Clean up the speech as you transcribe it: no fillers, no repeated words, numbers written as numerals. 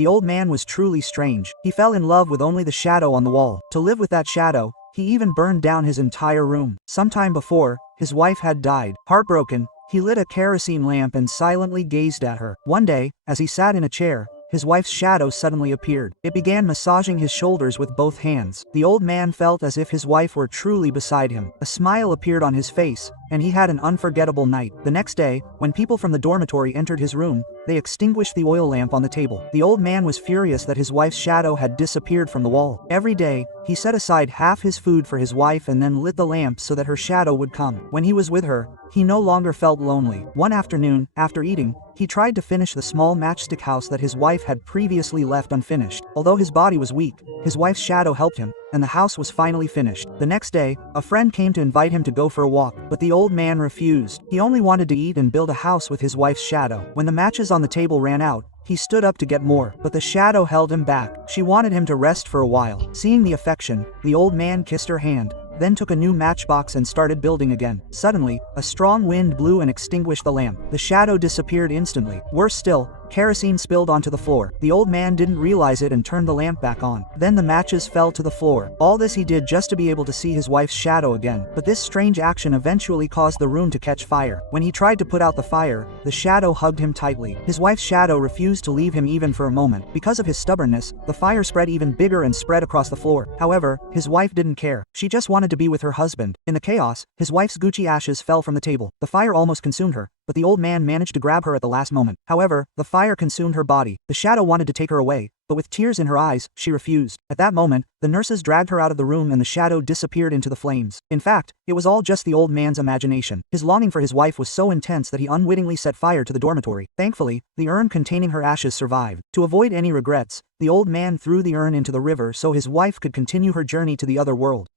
The old man was truly strange. He fell in love with only the shadow on the wall. To live with that shadow, he even burned down his entire room. Sometime before, his wife had died. Heartbroken, he lit a kerosene lamp and silently gazed at her. One day, as he sat in a chair, his wife's shadow suddenly appeared. It began massaging his shoulders with both hands. The old man felt as if his wife were truly beside him. A smile appeared on his face, and he had an unforgettable night. The next day, when people from the dormitory entered his room, they extinguished the oil lamp on the table. The old man was furious that his wife's shadow had disappeared from the wall. Every day, he set aside half his food for his wife and then lit the lamp so that her shadow would come. When he was with her, he no longer felt lonely. One afternoon, after eating, he tried to finish the small matchstick house that his wife had previously left unfinished. Although his body was weak, his wife's shadow helped him, and the house was finally finished. The next day, a friend came to invite him to go for a walk, but the old man refused. He only wanted to eat and build a house with his wife's shadow. When the matches on the table ran out, he stood up to get more, but the shadow held him back. She wanted him to rest for a while. Seeing the affection, the old man kissed her hand, then took a new matchbox and started building again. Suddenly, a strong wind blew and extinguished the lamp. The shadow disappeared instantly. Worse still, kerosene spilled onto the floor. The old man didn't realize it and turned the lamp back on. Then the matches fell to the floor. All this he did just to be able to see his wife's shadow again. But this strange action eventually caused the room to catch fire. When he tried to put out the fire, the shadow hugged him tightly. His wife's shadow refused to leave him even for a moment. Because of his stubbornness, the fire spread even bigger and spread across the floor. However, his wife didn't care. She just wanted to be with her husband. In the chaos, his wife's Gucci ashes fell from the table. The fire almost consumed her, but the old man managed to grab her at the last moment. However, the fire consumed her body. The shadow wanted to take her away, but with tears in her eyes, she refused. At that moment, the nurses dragged her out of the room and the shadow disappeared into the flames. In fact, it was all just the old man's imagination. His longing for his wife was so intense that he unwittingly set fire to the dormitory. Thankfully, the urn containing her ashes survived. To avoid any regrets, the old man threw the urn into the river so his wife could continue her journey to the other world.